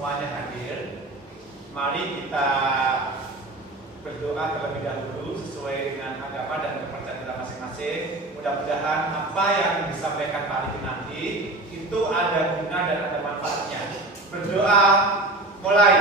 semuanya hadir. Mari kita berdoa terlebih dahulu sesuai dengan agama dan kepercayaan kita masing-masing. Mudah-mudahan apa yang disampaikan Pak Arifin nanti itu ada guna dan ada manfaatnya. Berdoa, mulai.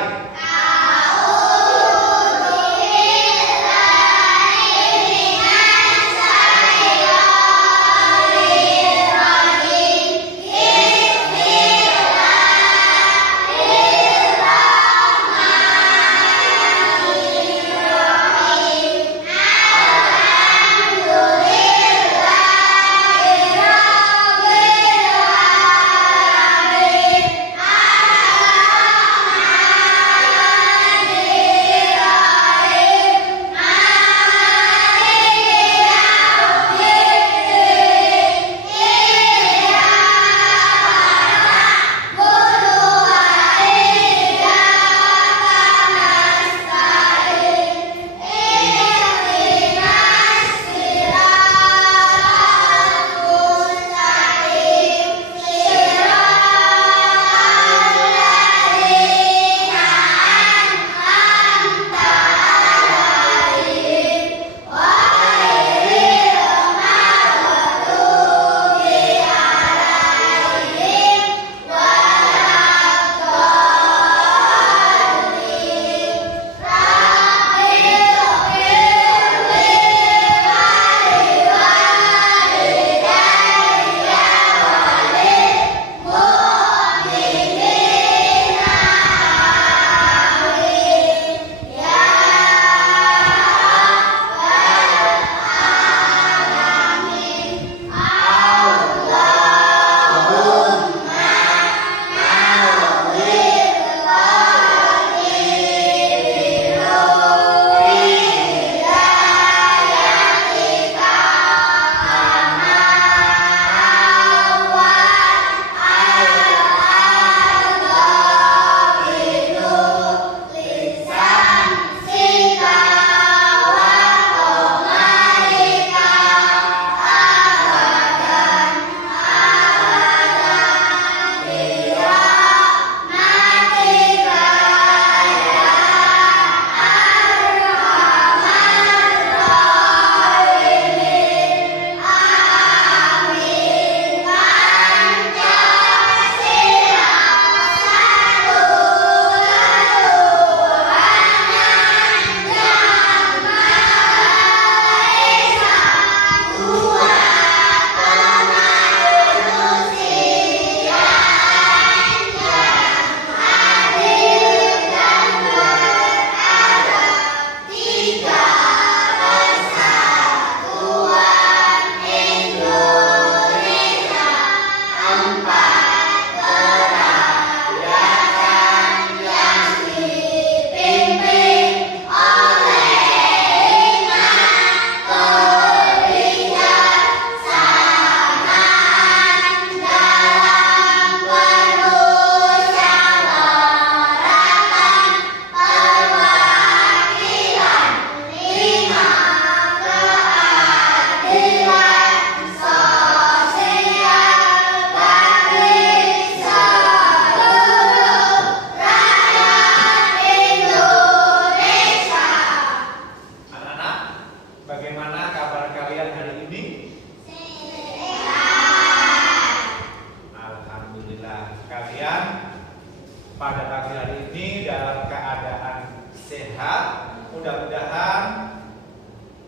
pada pagi hari ini dalam keadaan sehat. Mudah-mudahan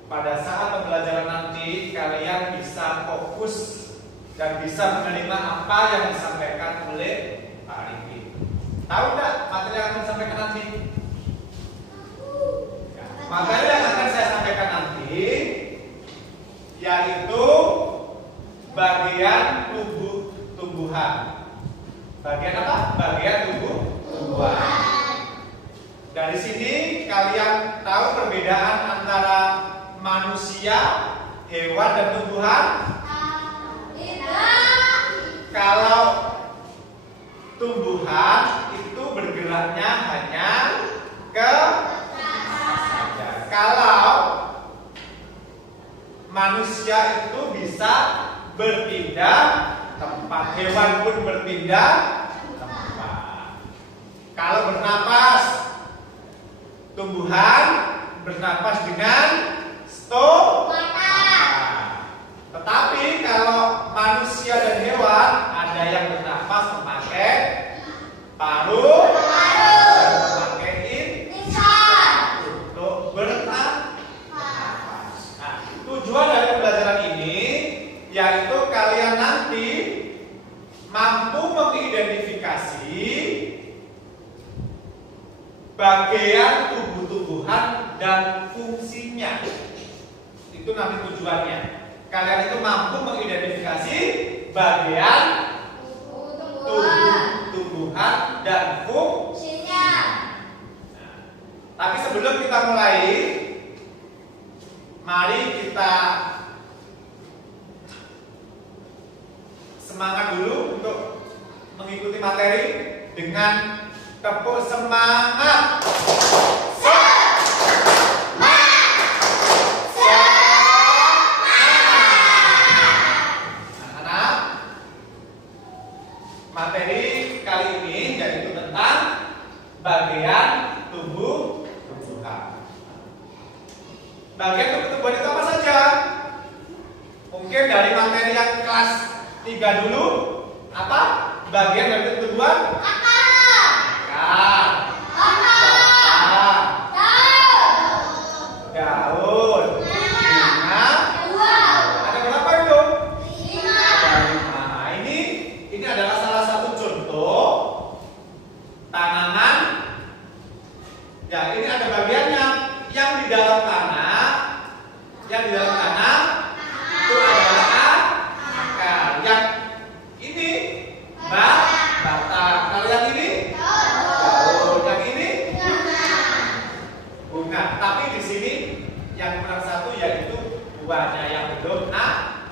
pada saat pembelajaran nanti kalian bisa fokus dan bisa menerima apa yang disampaikan oleh Pak Arifin. Tahu nggak materi yang akan disampaikan nanti? Ya, materi yang akan saya sampaikan nanti yaitu bagian tumbuhan. Bagian apa? Bagian tumbuhan. Dari sini kalian tahu perbedaan antara manusia, hewan dan tumbuhan? Tidak. Kalau tumbuhan itu bergeraknya hanya ke saja. Kalau manusia itu bisa berpindah tempat, hewan pun berpindah tempat. Kalau bernapas, tumbuhan bernapas dengan stomata. Tetapi kalau manusia dan hewan ada yang bernapas memakai paru, memakai insang untuk bernapas. Nah, tujuan dari pembelajaran ini yaitu kalian nanti mampu mengidentifikasi bagian tubuh-tubuhan dan fungsinya. Itu nanti tujuannya. Kalian itu mampu mengidentifikasi bagian tubuh-tubuhan dan fungsinya. Nah, tapi sebelum kita mulai, mari kita semangat dulu untuk mengikuti materi dengan tepuk semangat. Anak-anak, materi kali ini yaitu tentang bagian tubuh-tubuhan. Bagian tubuh-tubuhan itu apa saja? Mungkin dari materi yang kelas 3 dulu, apa? Bagian dari tubuh-tubuhan? Daun, bunga, ada berapa itu? 5. Ini adalah salah satu contoh tanaman. Ya, ini ada bagiannya yang di dalam tanah. Yang di dalam tanah itu adalah akar. Yang ini batang. Kalau yang ini daun. Yang ini bunga. Tapi di sini yang kurang satu yaitu buahnya yang belum ada.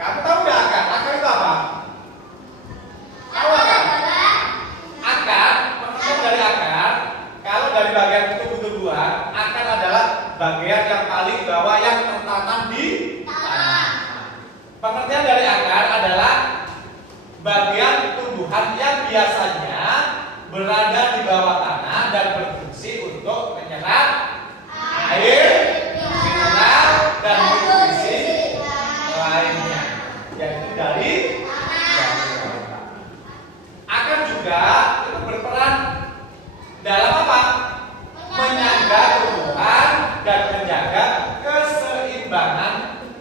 Kamu tahu nggak akar? Akar itu apa? Tahu akar? Akar, pengertian dari akar. Kalau dari bagian tubuh-tubuhan, akar adalah bagian yang paling bawah yang tertanam di tanah. Pengertian dari akar adalah bagian tumbuhan yang biasanya berada di bawah tanah dan berfungsi untuk menyerap air, mineral, dan nutrisi lainnya, yaitu dari tanah. Akar juga itu berperan dalam apa? Menyangga tumbuhan dan menjaga keseimbangan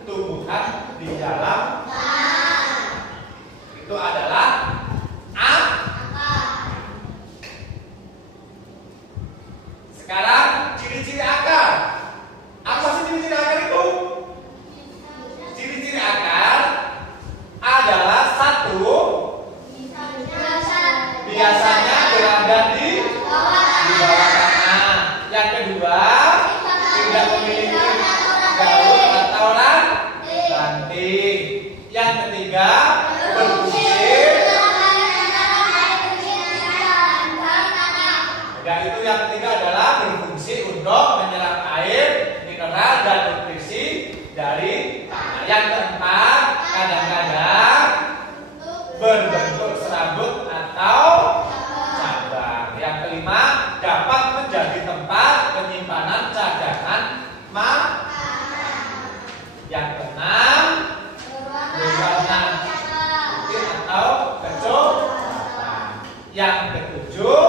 tumbuhan di dalam tanah. Itu adalah sekarang ciri-ciri akar. Apa sih ciri-ciri akar itu? Ciri-ciri akar adalah satu, biasanya berada di bawah tanah. Yang kedua, tidak memiliki daun atau ranting. Yang ketiga, berfungsi. Dan itu yang ketiga adalah berfungsi untuk menyerap air, mineral, dan nutrisi dari tanah. Yang keempat, kadang-kadang berbentuk serabut atau cabang. Yang kelima, dapat menjadi tempat penyimpanan cadangan makanan. Yang keenam, berwarna putih atau kecoklatan. Yang ketujuh,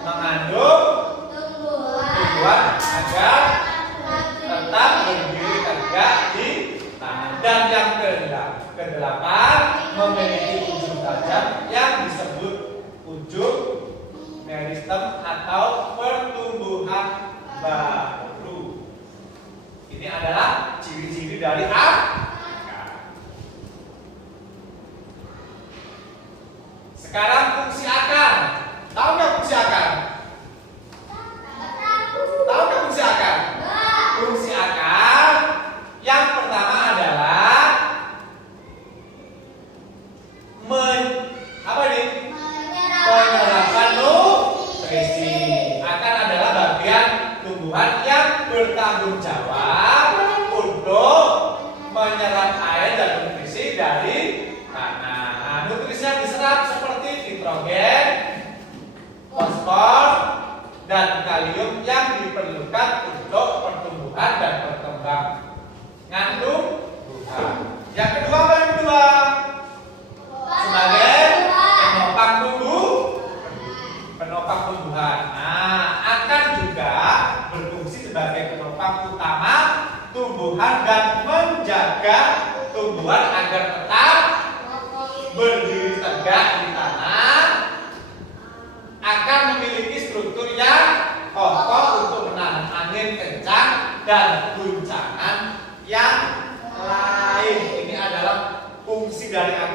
mengandung tumbuhan agar tetap berdiri tegak di tanah. Dan yang kedelapan, memiliki ujung tajam yang disebut ujung meristem atau pertumbuhan baru. Ini adalah ciri-ciri dari akar. Sekarang fungsi akar. Tahu nggak fungsi akar? Tahu nggak fungsi akar? Fungsi akar yang pertama adalah menyerapkan nutrisi. Akar adalah bagian tumbuhan yang bertanggung jawab untuk menyerap air dan nutrisi dari tanah.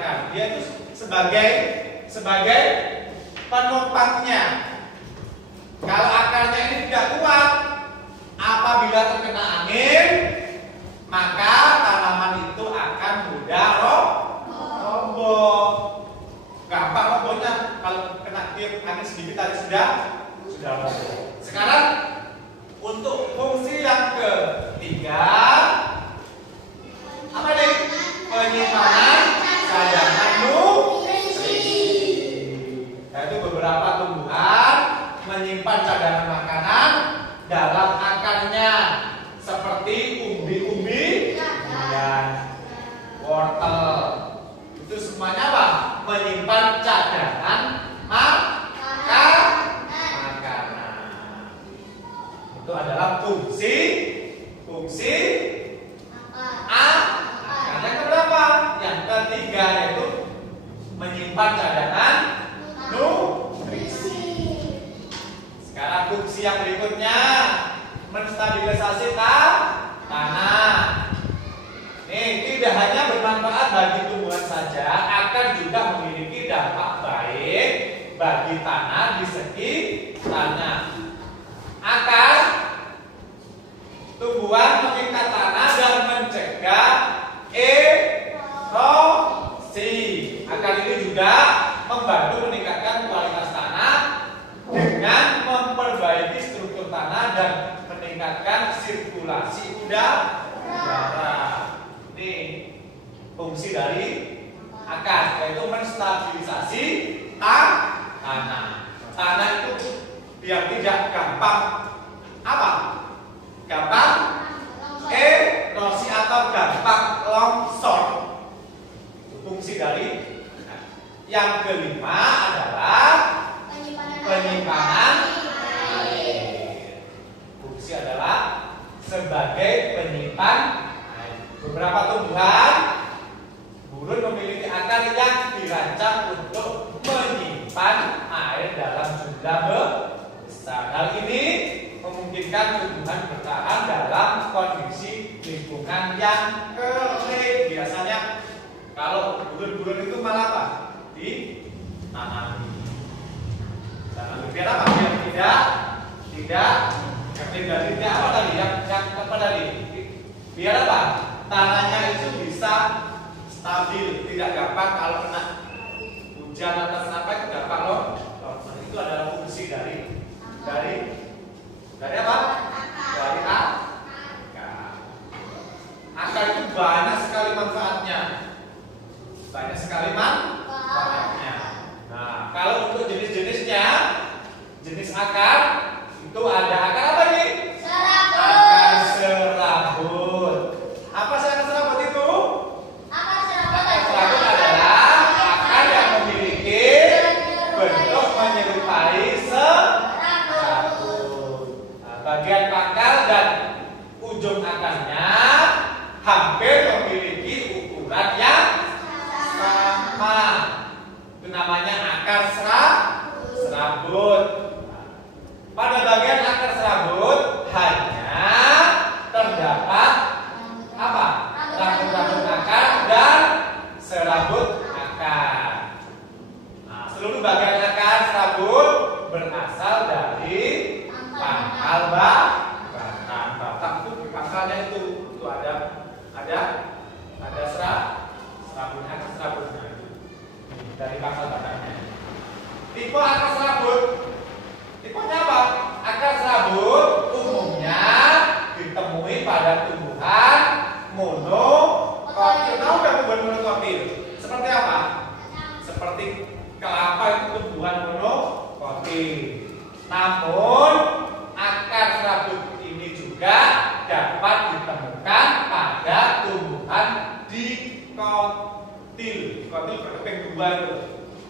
akar. Dia itu sebagai penopangnya. Kalau akarnya ini tidak kuat, apabila terkena angin, maka tanaman itu akan mudah roboh. Gampang robohnya kalau kena tiup angin sedikit tadi sudah roboh. Sekarang untuk fungsi yang ketiga, apa nih? Penyimpanan cadangan nutrisi. Yaitu beberapa tumbuhan menyimpan cadangan makanan dalam akarnya, seperti umbi-umbi dan wortel. Itu semuanya apa? Menyimpan cadangan makanan. Itu adalah fungsi akar. Yang keberapa? Yang ketiga, yaitu menyimpan cadangan nutrisi. Sekarang fungsi yang berikutnya, menstabilisasi tanah. Nih, tidak hanya bermanfaat bagi tumbuhan saja, akan juga memiliki dampak baik bagi tanah di sekitarnya. Akar tumbuhan mengikat tanah dan mencegah erosi. Akar ini juga membantu meningkatkan kualitas tanah dengan memperbaiki struktur tanah dan meningkatkan sirkulasi udara. Ini fungsi dari akar, yaitu menstabilisasi tanah. Tanah itu biar tidak gampang gampang erosi atau gampang longsor. Itu fungsi dari akar. Yang kelima adalah penyimpanan air. Fungsi adalah sebagai penyimpan air. Beberapa tumbuhan burun memiliki akar yang dirancang untuk menyimpan air dalam jumlah besar. Hal ini memungkinkan tumbuhan bertahan dalam kondisi lingkungan yang kering. Biasanya kalau burun-burun itu malah apa? Ditanami. Biar apa? Biar tidak kering dari apa tadi? Yang apa tadi? Biar apa? Tanahnya itu bisa stabil, tidak gampang kalau kena hujan atau apa itu gampang loh. Itu adalah fungsi dari apa? Dari akar. Akar itu banyak sekali manfaatnya. Nah, kalau untuk jenis-jenisnya, jenis akar itu ada akar apa nih? Akar serabut. Apa sih akar serabut itu? Akar serabut adalah akar yang memiliki bentuk menyerupai serabut. Bagian pangkal dan ujung akarnya hampir memiliki ukuran yang sama. Itu namanya akar serabut. Pada bagian akar serabut hanya terdapat apa? Rambut-rambut akar dan serabut akar. Nah, seluruh bagian akar serabut berasal dari pangkal batang. Itu di pangkalnya itu ada serabutnya, akar serabutnya itu dari pangkal batangnya. Tipe akar serabut, tipenya apa? Akar serabut umumnya ditemui pada tumbuhan monokotil. Tahu nggak tumbuhan monokotil? Seperti apa? Seperti kelapa itu tumbuhan monokotil. Namun akar serabut ini juga dapat ditemukan pada tumbuhan dikotil. Dikotil berkeping dua itu.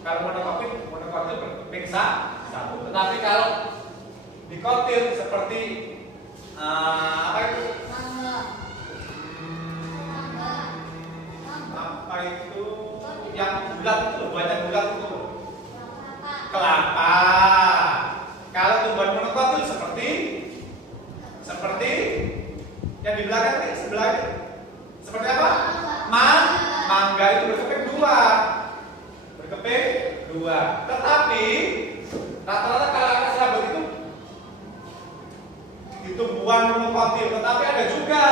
Kalau monokotil berkeping satu. Tetapi kalau dikotil seperti apa itu? Apa itu? Yang bulat itu, banyak bulat itu. Kelapa. Kalau tumbuhan monokotil seperti yang di belakang ini sebelah ini. Seperti apa? Mangga itu berkeping dua, berkeping dua. Tetapi rata-rata kalau akar serabut itu tumbuhan monokotil, tetapi ada juga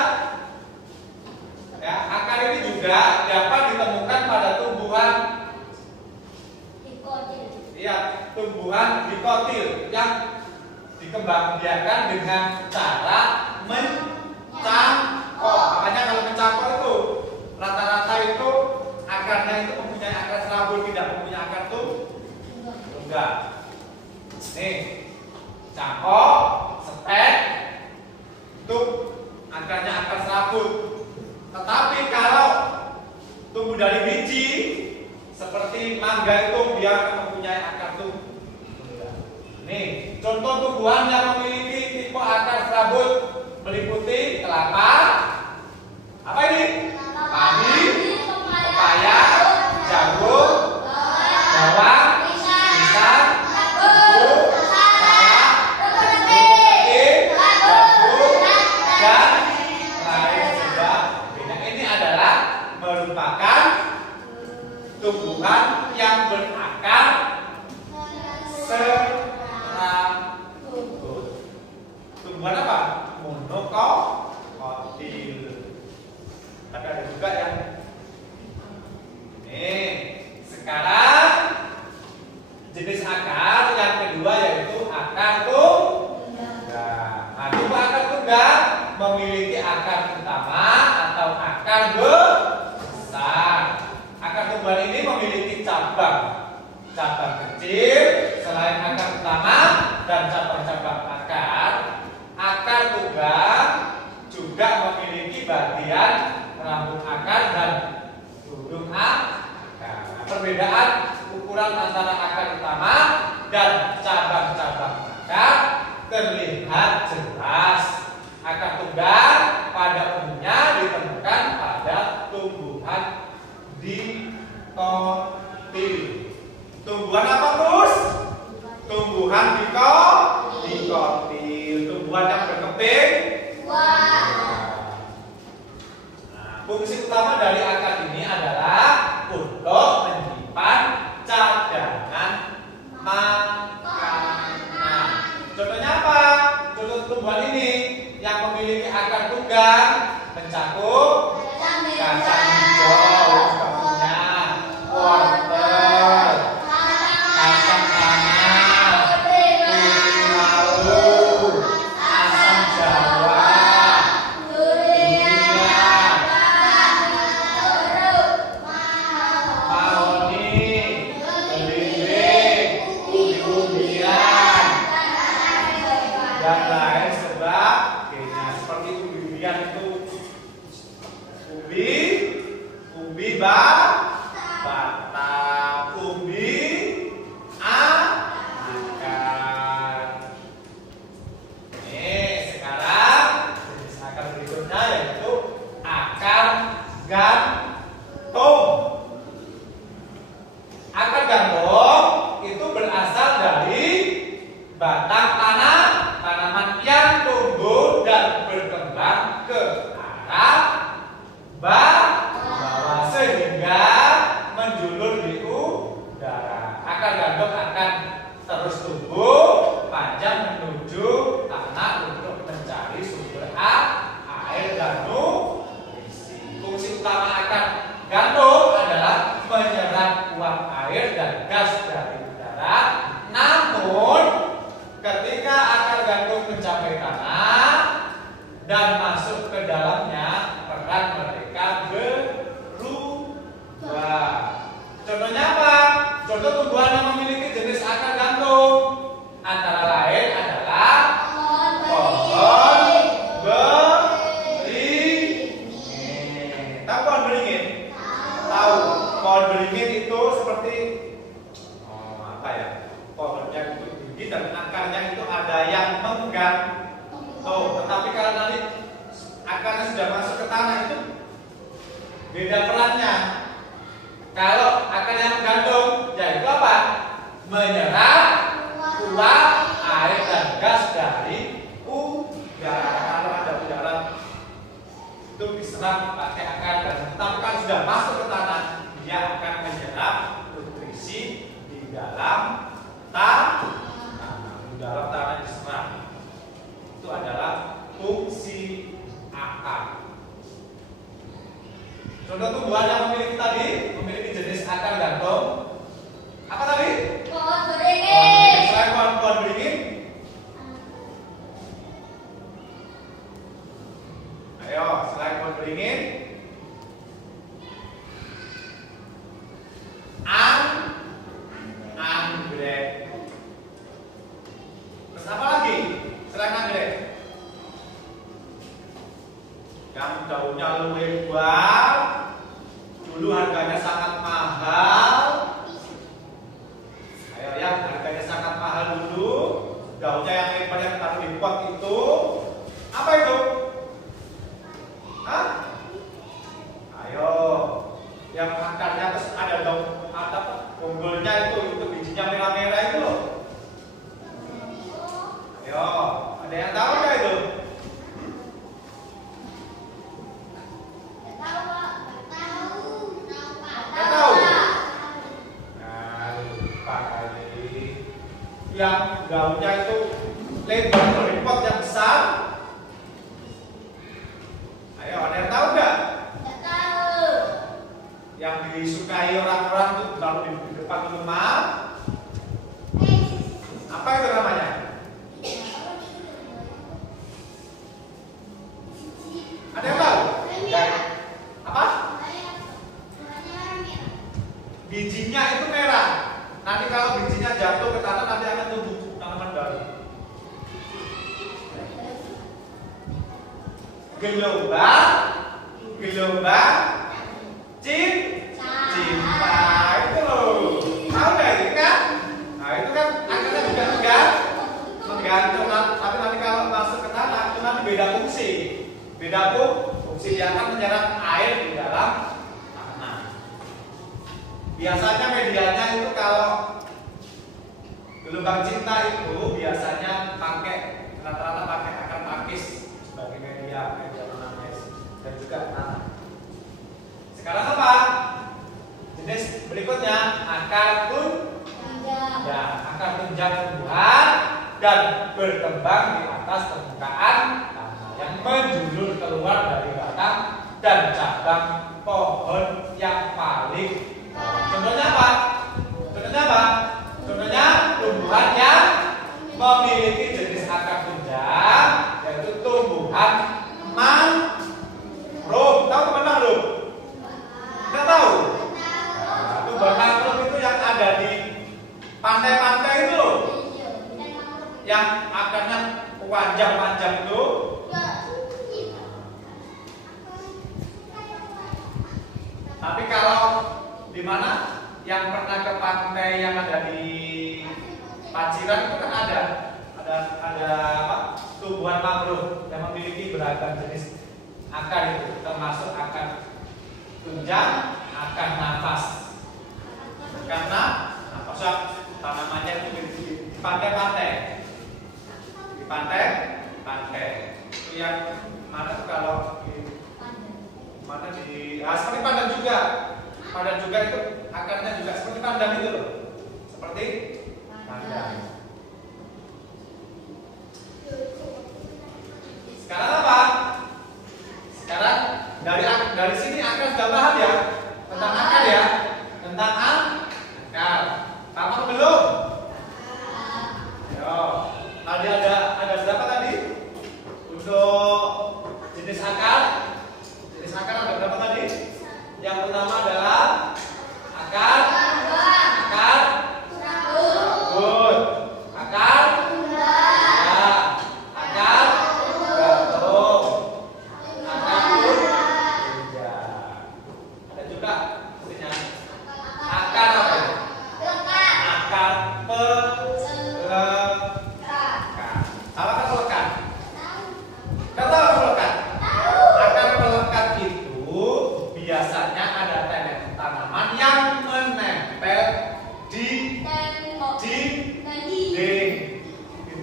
ya, akar ini juga dapat ditemukan pada tumbuhan dikotil yang dikembangbiakan dengan cara mencangkok. Makanya kalau mencangkok itu rata-rata itu akarnya itu mempunyai akar serabut, tidak mempunyai akar tunggal. Nih, cangkok, setek, itu akarnya akar serabut. Tetapi kalau tumbuh dari biji seperti mangga itu dia mempunyai akar tunggal. Nih, contoh tumbuhan yang memiliki tipe akar serabut meliputi kelapa, apa ini? Padi, pepaya, jagung, bawang, pisang, tebu, salak, ketik, jagung, dan lain sebagainya. Ini adalah merupakan tumbuhan yang berakar serabut. Tumbuhan apa? Monokotil. Tapi ada juga yang nih. Sekarang jenis akar yang kedua yaitu akar tunggal. Nah, tipe akar tunggal memiliki akar utama atau akar besar. Akar tunggal ini memiliki cabang kecil selain akar utama dan cabang-cabang akar. Akar tunggal juga memiliki bagian rambut akar dan ujung akar. Perbedaan ukuran antara akar utama dan cabang-cabang akar terlihat jelas. Akar tunggal pada umumnya ditemukan pada tumbuhan dikotil. Tumbuhan apa terus? Tumbuhan dikotil. Tumbuhan yang berkeping. Fungsi utama dari akar ini adalah untuk menyimpan cadangan makanan. Contohnya apa? Contoh tumbuhan ini yang memiliki akar tunggal mencakup kacang hijau, wortel, kacang tanah, putih laut, asam jawa, durian, mahoni, belimbing, umbi-umbian, dan lain sebagainya. Seperti umbi-umbian itu umbi batang, umbi akar. Sekarang jenis akar berikutnya yaitu akar gantung. Akar gantung itu berasal dari batang tanaman yang tumbuh dan berkembang ke arah bawah sehingga menjulur di udara. Akar gantung akan terus tumbuh panjang menuju tanah untuk mencari sumber air dan nutrisi. Fungsi utama akar gantung adalah menyerap uap air dan gas dari udara. Namun ketika akar gantung mencapai tanah dan masuk ke dalamnya, peran mereka berubah. Contohnya apa? Contoh tumbuhan yang memiliki jenis akar gantung antara lain adalah pohon beringin. Tahu pohon beringin? Tahu. Pohon beringin itu seperti apa ya? Pohonnya itu tinggi dan akarnya itu ada yang menggantung. Tetapi kalau nanti akarnya sudah masuk ke tanah itu beda perannya. Kalau akarnya menggantung, yaitu apa? yang daunnya itu lebar dari pot yang besar? Ayo, ada yang tahu nggak? Nggak tahu. Yang disukai orang-orang tuh kalau di depan rumah. Apa itu namanya? Ada yang tahu? Apa? Bijinya itu merah. Nanti kalau bijinya jatuh ke tanah nanti akan tumbuh tanaman baru. Gelombang, gelombang, cinta itu loh. Tahu nggak itu kan? Nah itu kan akarnya juga menggantung, tapi nanti kalau masuk ke tanah itu nanti beda fungsi. Beda fungsi, dia akan menyerap air di dalam tanah. Biasanya medianya itu kalau gelombang cinta itu biasanya rata-rata pakai akar pakis sebagai media tanam dan juga tanah. Sekarang apa? Jenis berikutnya akar tunjang. Ya, akar tunjang tumbuhan dan berkembang di atas permukaan tanah yang menjulur keluar dari batang dan cabang pohon yang paling bawah. Contohnya apa? Contohnya tumbuhan yang memiliki jenis akar tunjang, yaitu tumbuhan mangrove. Tahu tumbuhan mangrove? Tidak tahu? Nah, tumbuhan mangrove itu yang ada di pantai-pantai itu loh, yang akarnya panjang-panjang itu. Tapi kalau di mana yang pernah ke pantai yang ada di Paciran itu kan ada apa? Tumbuhan mangrove yang memiliki beragam jenis akar itu, termasuk akar tunjang, akar nafas. Karena tanamannya itu di pantai-pantai. Di pantai. Itu yang mana tuh kalau seperti pandan juga. Pandan juga itu akarnya juga seperti pandan itu loh. Seperti pandan. Sekarang apa? Sekarang dari sini akan sudah paham ya tentang akar ya, tentang akar. Paham belum? Yo, tadi ada berapa tadi? Untuk jenis akar. Jenis akar ada berapa tadi? Yang pertama adalah akar serabut, akar gantung, akar tunjang. Ada juga artinya akar apa? Akar pelekat. Apa akar pelekat? Nggak tahu pelekat? Akar pelekat itu biasanya ada tanaman yang menempel di dinding, di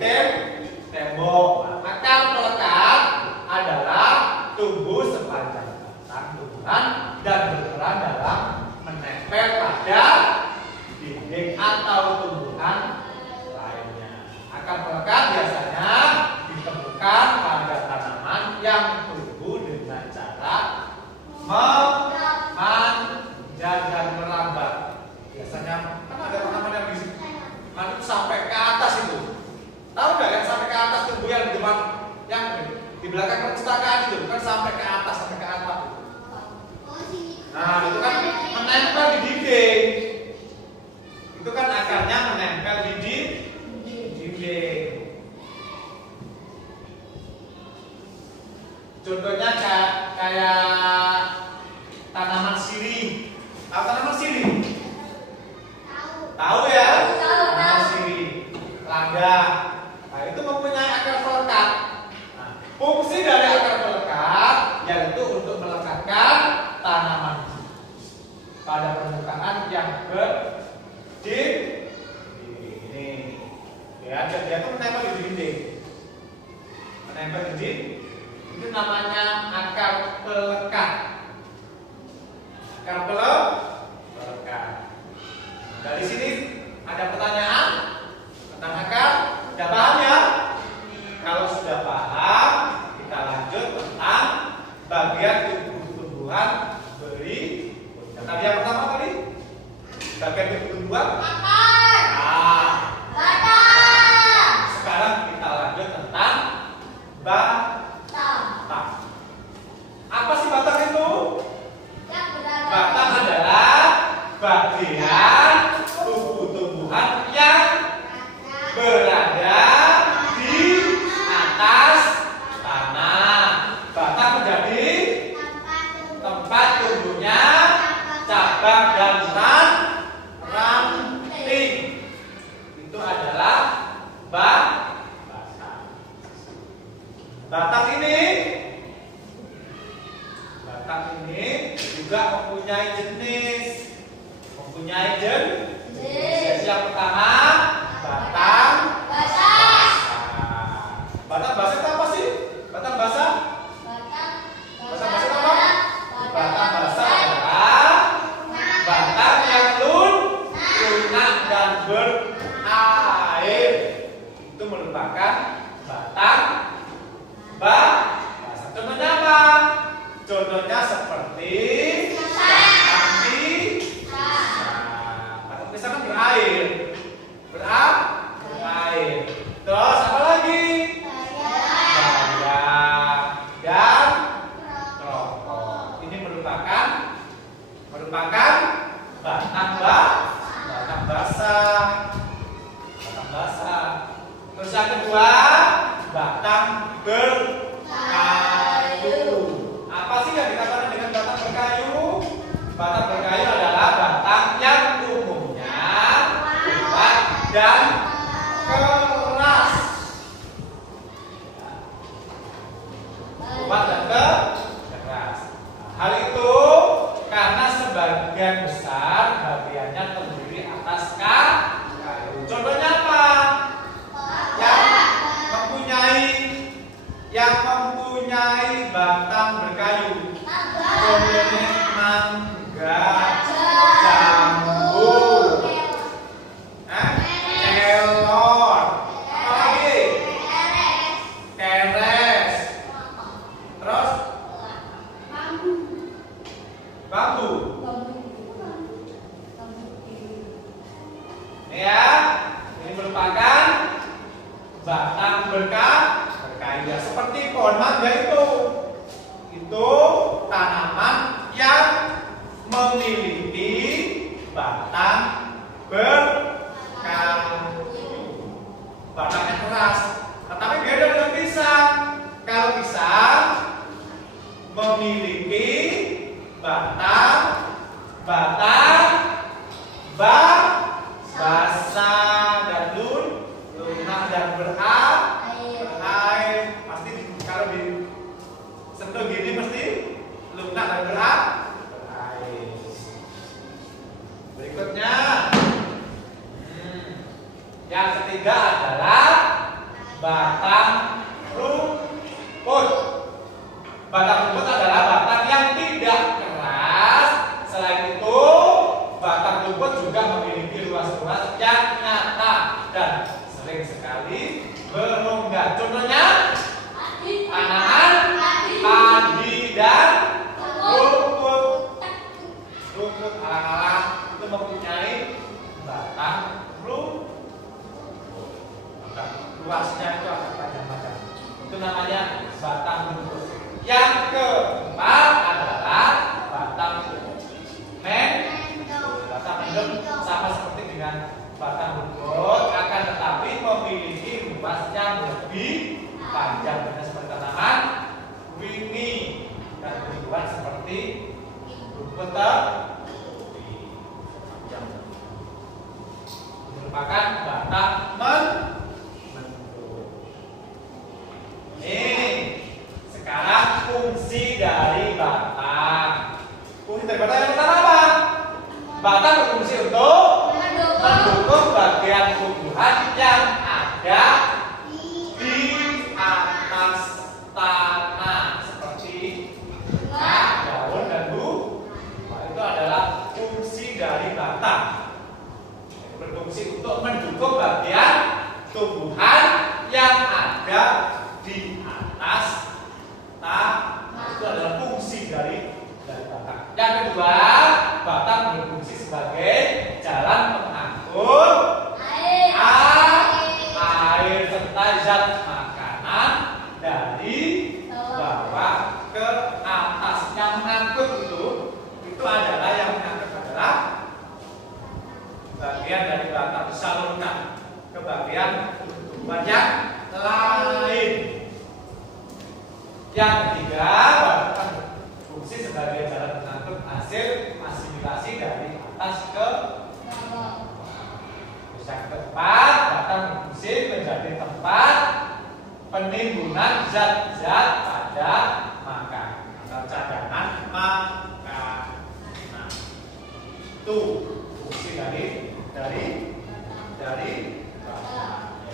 tembok. Akar pelekat adalah tumbuh sepanjang batang tumbuhan dan berperan dalam menempel pada dinding atau tumbuhan lainnya. Akar pelekat biasanya ditemukan pada tanaman yang tumbuh dengan cara memanjang dan merambat. Biasanya kan ada tanaman yang itu sampai ke atas itu. Tahu nggak yang sampai ke atas tumbuh yang di depan, yang di belakang perpustakaan itu kan sampai ke atas itu. Nah itu kan menempel di dinding. Itu kan akarnya menempel di dinding. Contohnya kayak tanaman sirih. Tahu tanaman sirih? Tahu ya? Tanaman sirih, lada. Nah, itu mempunyai akar pelekat. Nah, fungsi dari akar pelekat yaitu untuk melekatkan tanaman pada permukaan yang ini. Ya, dia itu menempel di dinding. Menempel di dinding. Itu namanya akar pelekat. Akar pelekat. Dari sini ada pertanyaan tentang akar dibuat? Akar. Nah, Batang. sekarang kita lanjut tentang batang. Apa sih batang itu? Yang berada. Batang adalah bagian tubuh tumbuhan yang berada di atas tanah. Batang menjadi tempat tumbuhnya cabang dan ranting. Itu adalah batang. Batang ini juga mempunyai jenis. Jenis yang pertama batang Basah. Batang basah itu apa sih? Batang basah? Batang basah itu apa? Batang basah adalah batang yang lunak dan berair. Itu merupakan batang basah. Contohnya apa? Contohnya seperti batang pisang. Batang pisang kan berair. Berair. Terus apa lagi? Bayam dan rokok. Ini merupakan batang basah. Terus yang kedua, batang berkayu. Apa sih yang dikatakan dengan batang berkayu? Batang berkayu adalah batang yang umumnya kuat dan keras. Kuat dan keras. Hal itu karena sebagian besar bagiannya terdiri atas kayu. Contohnya apa? Yang mempunyai batang berkayu. Contohnya mangga, jambu, kelor, apa lagi? Keres. Terus bambu. Ini ya, ini merupakan batang berkayu. Ya, seperti pohon mangga itu tanaman yang memiliki batang berkayu. Batangnya keras, tetapi beda dengan pisang. Kalau pisang memiliki batang basah dan lunak dan berair. Pasti kalau disentuh gini mesti lunak dan berair. Berikutnya, yang ketiga adalah batang rumput. Batang rumput adalah batang yang tidak keras. Selain itu, batang rumput juga memiliki ruas-ruas yang nyata dan sering sekali berongga. Contohnya tanaman padi dan rumput alang-alang itu mempunyai batang rumput. Luasnya itu agak panjang-panjang. Itu namanya batang rumput. Yang keempat adalah batang mendem, sama seperti dengan batang rumput, akan tetapi memiliki ruas yang lebih panjang, dan seperti tanaman wini dan tumbuhan seperti rumput tebing. Merupakan batang mendem. Ini sekarang fungsi dari batang. Fungsi dari batang yang pertama apa? Batang berfungsi untuk mendukung bagian tumbuhan yang ada di atas tanah seperti daun dan buah. Itu adalah fungsi dari batang. Berfungsi untuk mendukung bagian tumbuhan yang ada di atas tanah. Itu adalah fungsi dari batang. Yang kedua, batang berfungsi sebagai jalan pengangkut bagian dari batang disalurkan ke bagian tumbuhan yang lain. Yang ketiga, batang berfungsi sebagai jalan pengangkut hasil asimilasi dari atas ke bawah. Yang keempat, batang berfungsi menjadi tempat penimbunan zat-zat pada makan atau cadangan makan. Nah, itu fungsi dari batang.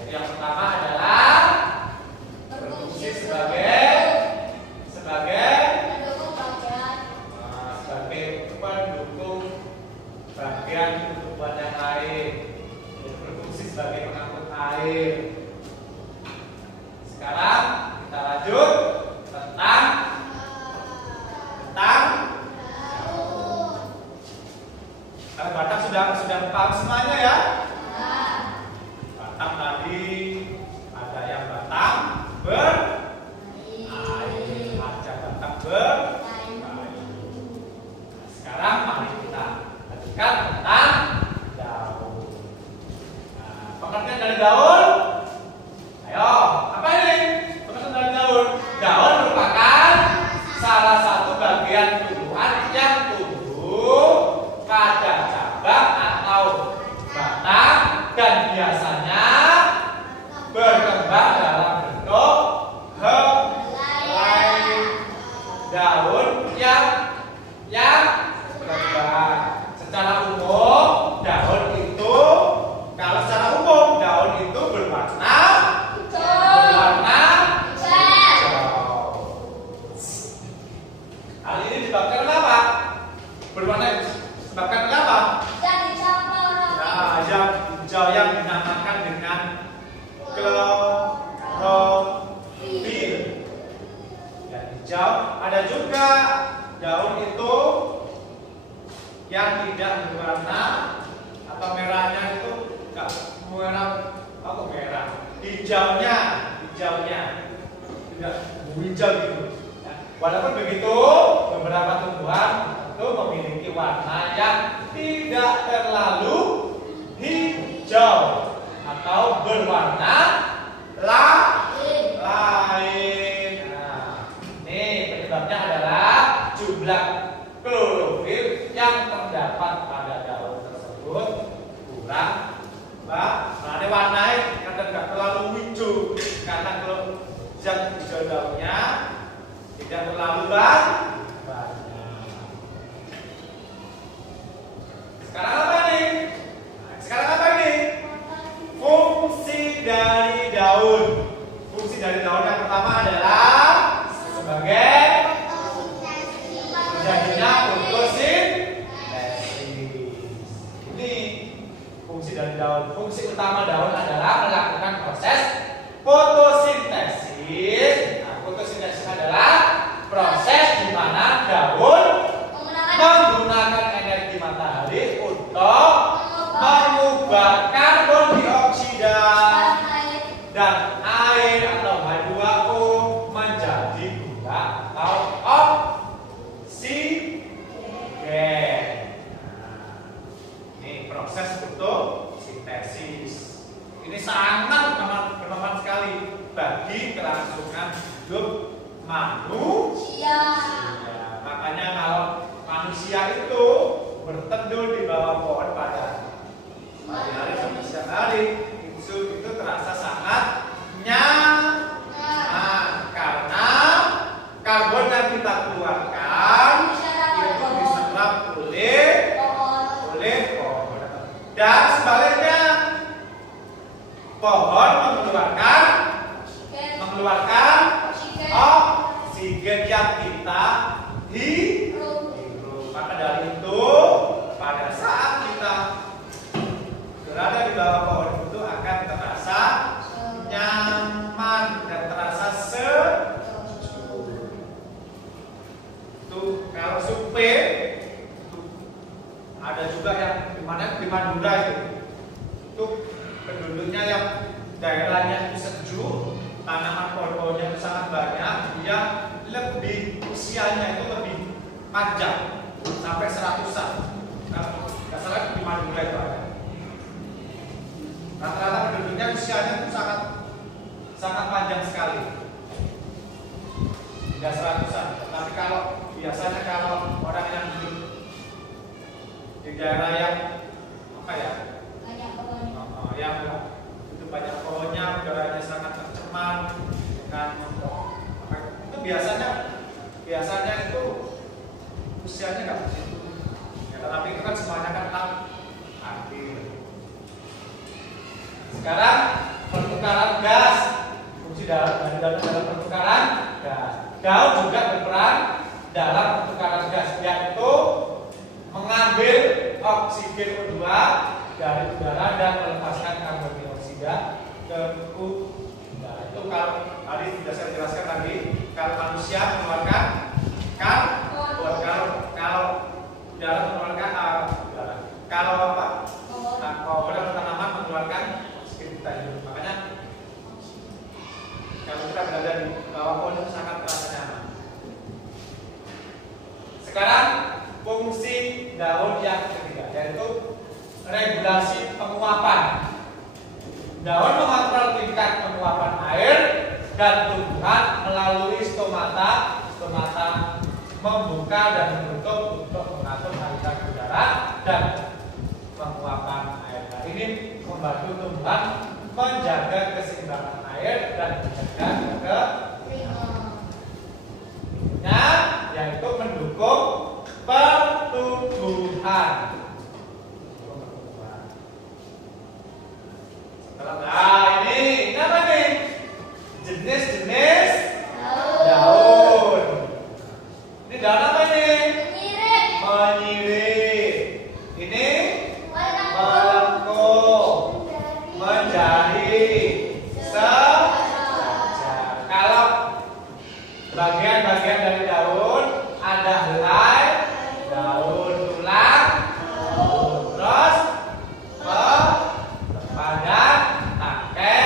Yang pertama adalah berfungsi sebagai pendukung bagian tumbuhan yang lain, berfungsi sebagai pengangkut air. Sekarang kita lanjut tentang batang sudah paham semuanya ya. Batang tadi ada yang batang berair, ada batang berair. Sekarang mari kita lanjutkan tentang daun. Nah, pengertian dari daun. Ayo, apa ini? Pengertian dari daun. Daun merupakan salah satu bagian tumbuhan yang tumbuh pada cabang atau batang dan biasanya berkembang dalam bentuk helai daun yang berkembang. Secara umum daun itu berwarna hijau. Hal ini disebabkan kenapa? Disebabkan kenapa? Nah, yang hijau yang dinamakan dengan klorofil. Yang hijau ada juga daun itu yang tidak berwarna atau merahnya itu enggak merah, hijaunya tidak hijau gitu. Ya. Walaupun begitu, beberapa tumbuhan itu memiliki warna yang tidak terlalu hijau atau berwarna lain. Nah, ini penyebabnya adalah jumlah klorofil yang terdapat pada daun tersebut kurang banyak. Warnanya kadang tidak terlalu hijau karena kalau zat hijau daunnya tidak terlalu banyak. Sekarang apa nih? Fungsi dari daun. Fungsi dari daun yang pertama adalah sebagai terjadinya fotosintesis. Ini fungsi dari daun. Fungsi utama daun adalah melakukan proses fotosintesis. Nah, fotosintesis adalah proses di mana daun menggunakan energi matahari untuk mengubah karbon dioksida dan air atau H2O menjadi gula atau oksigen. Ini proses fotosintesis. Ini sangat bermanfaat sekali bagi kelangsungan hidup manusia. Makanya kalau manusia itu berteduh di bawah pohon pada pagi hari sampai siang hari itu terasa sangat nyaman karena karbon yang kita keluarkan itu diserap oleh pohon. Dan sebaliknya pohon mengeluarkan oksigen yang kita hirup. Maka dari itu pada saat kita berada di bawah pohon itu akan terasa nyaman dan terasa sejuk. Tuh kalau survei ada juga yang di Madura itu penduduknya yang daerahnya itu sejuk, tanaman pohon-pohonnya itu sangat banyak, dia lebih usianya itu lebih panjang sampai 100-an. Kalau nggak salah di Madura itu ada. usianya itu sangat panjang sekali, hingga 100-an. Tapi kalau biasanya kalau orang yang hidup di daerah yang apa ya, Banyak pohon. yang itu banyak pohonnya, udaranya sangat tercemar dengan itu biasanya itu usianya nggak begitu. Ya, tetapi itu kan semuanya kan akhir. Sekarang pertukaran gas, fungsi dalam pertukaran gas. Daun juga berperan dalam pertukaran gas, yaitu mengambil oksigen O2 dari udara dan melepaskan karbon dioksida ke udara. Itu kalau tadi sudah saya jelaskan tadi, kalau manusia mengeluarkan karbon, kalau udara mengeluarkan udara. Kalau apa? Pohon atau tanaman mengeluarkan oksigen kita hidup. Makanya kalau kita berada di bawah pohon itu sangat terasa nyaman. Sekarang fungsi daun yang ketiga, yaitu regulasi penguapan. Daun mengontrol tingkat penguapan air dan tumbuhan melalui stomata. Stomata membuka dan menutup untuk mengatur aliran udara dan penguapan air. Nah, ini membantu tumbuhan menjaga keseimbangan air dan menjaga keringnya, yaitu mendukung pertumbuhan. Nah, ini apa nih? Jenis-jenis daun. Ini daun apa nih? Menyirip. Ini melengkung, menjadi, sejajar. Kalau bagian-bagian dari daun ada helai, daun tulang, terus badan, tangkai,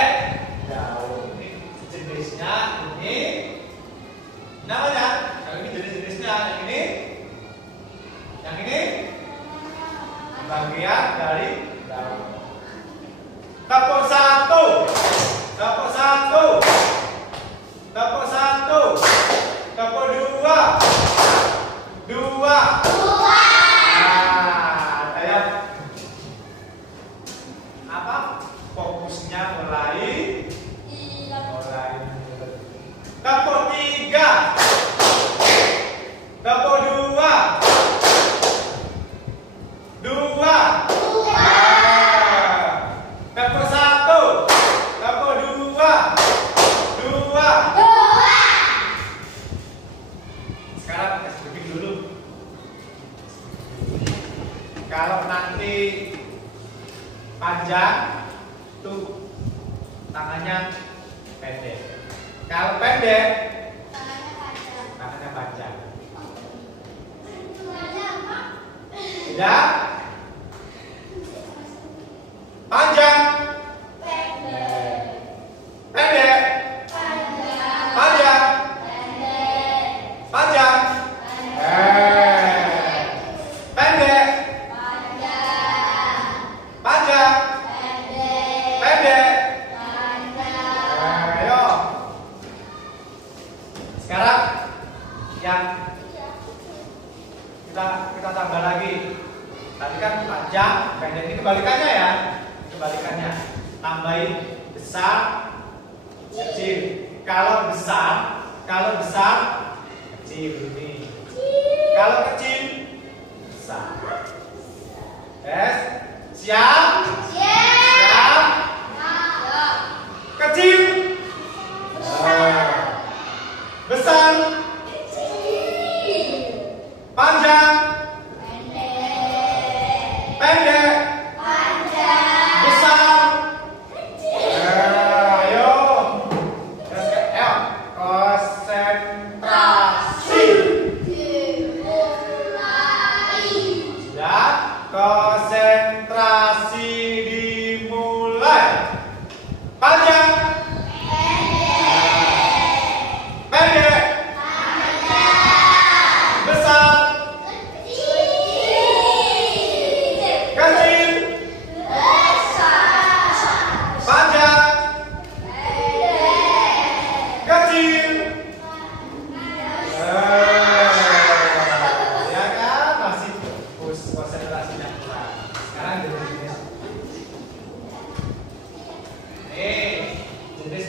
daun. Ini jenisnya, ini namanya. Yang ini jenis-jenisnya, yang ini bagian dari daun. Tepuk satu, tepuk satu, tepuk satu, tepuk dua, dua. Nah, saya apa? Fokusnya mulai. Tepuk tiga, tepuk dua, dua. Tepuk satu, tepuk dua, dua. Sekarang kita bikin dulu. Kalau nanti panjang, tuh tangannya pendek. Kalau pendek, tangannya panjang. Tidak? Panjang. Pendek. Panjang. Panjang. Pendek. Panjang. Pendek. Ayo. Sekarang yang kita tambah lagi. Tadi kan panjang, pendek, ini kebalikannya ya. Kebalikannya. Tambahin besar, kecil. Kalau besar, kecil ini. Kalau kecil, besar. Yes. Siap? Siap. Kecil. Besar. Panjang. Pendek. Besar. Ayo. Konsentrasi. Ya, konsentrasi dimulai. Panjang.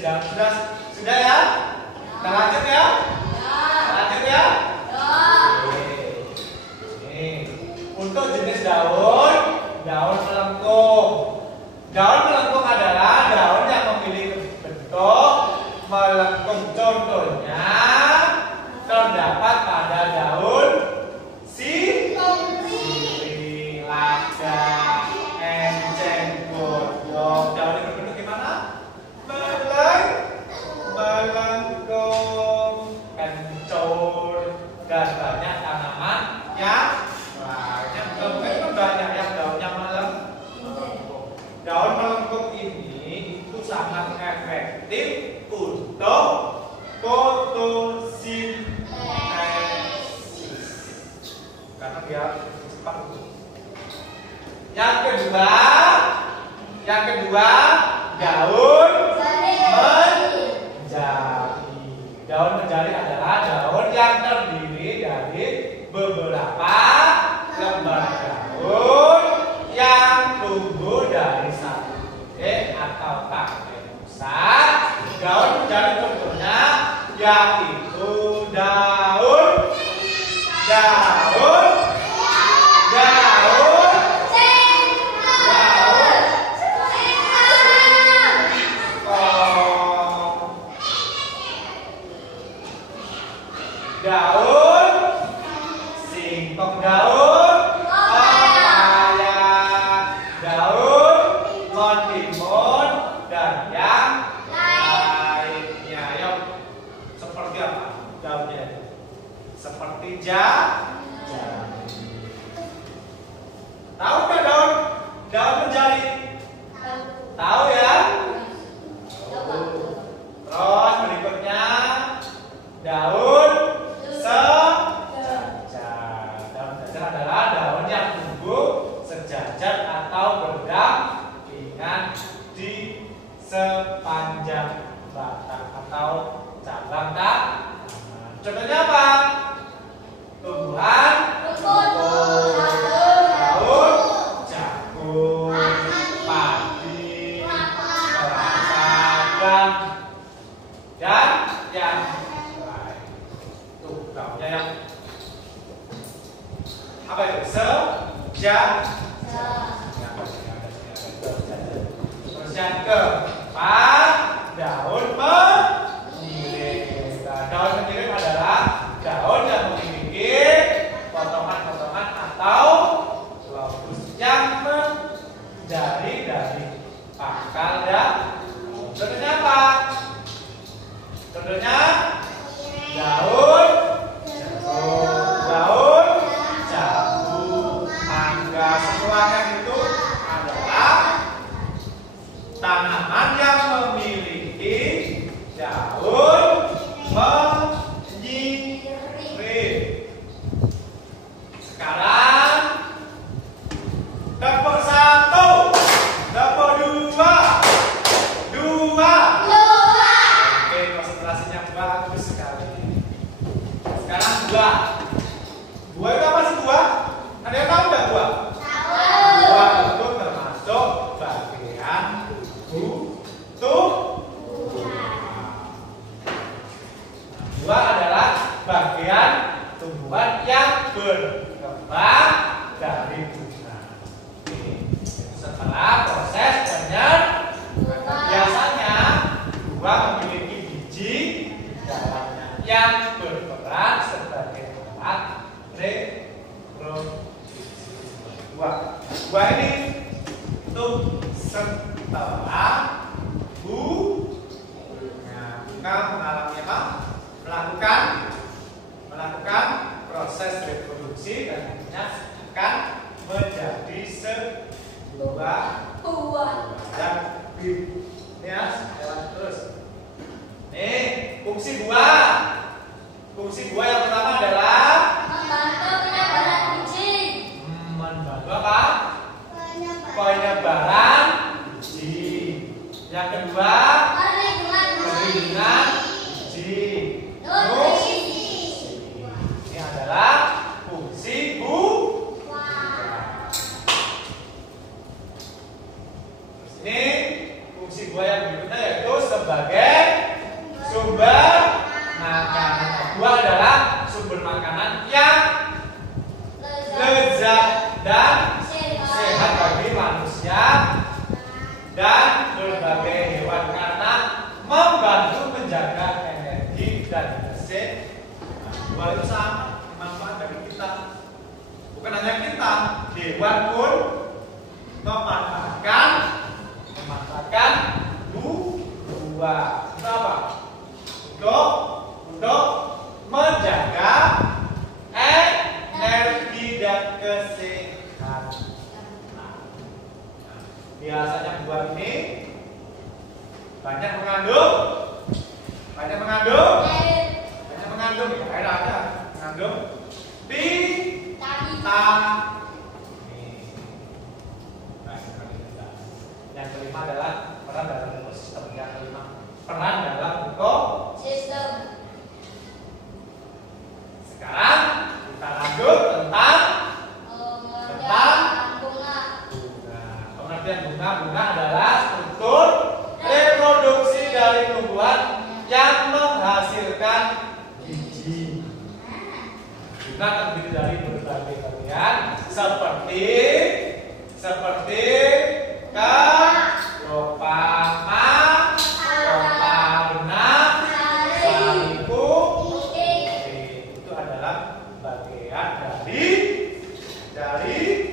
sudah ya? Kita lanjut ya? Lanjut ya? Nih, untuk jenis daun melengkung. Daun melengkung adalah daun yang memiliki bentuk melengkung. Contohnya terdapat pada daun sirih, lada, enceng, godong. Daun ini berbentuk gimana? Melengkung, kencur, dan banyak tanaman yang lainnya. Mungkin banyak yang daunnya melengkung. Daun melengkung ini itu sangat efektif untuk fotosintesis karena dia cepat. Yang kedua daun menjari. Daun menjari adalah daun yang terdiri dari beberapa lembar daun yang tumbuh dari satu titik atau tangkai pusat. Daun menjari contohnya yaitu daun singkong, daun pepaya, daun mentimun, dan yang lainnya. Yuk, seperti apa daunnya? Seperti jari. Tahu nggak daun menjari? Tahu ya? Terus berikutnya daun sejajar. Daun sejajar adalah daun yang tumbuh sejajar atau berdampingan di sepanjang batang atau cabang tanaman. Contohnya apa? Tumbuhan daun jagung, padi, kelapa, dan yang lain. Tuh daunnya yang apa itu? Sejajar. Terus yang keempat, daun menyirim. Daun menyirim adalah daun yang memiliki potongan-potongan atau lobus yang menjadi dari pangkal daun. Contohnya apa? Contohnya daun jeruk, daun jambu, mangga. Semuanya itu adalah tanaman yang memiliki daun menyirim. Sekarang dapur 1, dapur 2. Oke, konsentrasinya bagus sekali. Sekarang buah. Buah itu apa sih buah? Ada yang tahu nggak buah? Buah itu termasuk bagian buah adalah bagian tumbuhan yang berkembang dari bunga. Setelah proses penyerapan, biasanya buah memiliki biji di dalamnya yang berperan sebagai alat reproduksi. Buah ini setelah bunga mengalami apa? Melakukan proses reproduksi dan akhirnya akan menjadi sebuah buah dan bibit. Ya, jalan terus. Nih, fungsi buah yang pertama adalah Membantu penyebaran biji. membantu apa? Penyebaran biji. Yang kedua, perlindungan biji. Ini adalah fungsi buah. Ini fungsi dua yang berikutnya yaitu sebagai sumber makanan. Dua adalah sumber makanan yang lezat dan sehat bagi manusia dan berbagai hewan karena membantu menjaga energi dan kesehatan. Dua itu sama manfaat bagi kita. Bukan hanya kita, hewan pun memanfaatkan dua. Kenapa? Untuk menjaga energi dan kesehatan. Biasanya buah ini banyak mengandung air aja, mengandung vitamin. Yang kelima adalah peran dalam ekosistem. Yang kelima, peran dalam ekosistem. Sekarang kita lanjut tentang bunga. Pengertian bunga adalah struktur reproduksi dari tumbuhan yang menghasilkan biji. Bunga terdiri dari berbagai bagian seperti kelopama, kelopak benang, saliku. Itu adalah bagian dari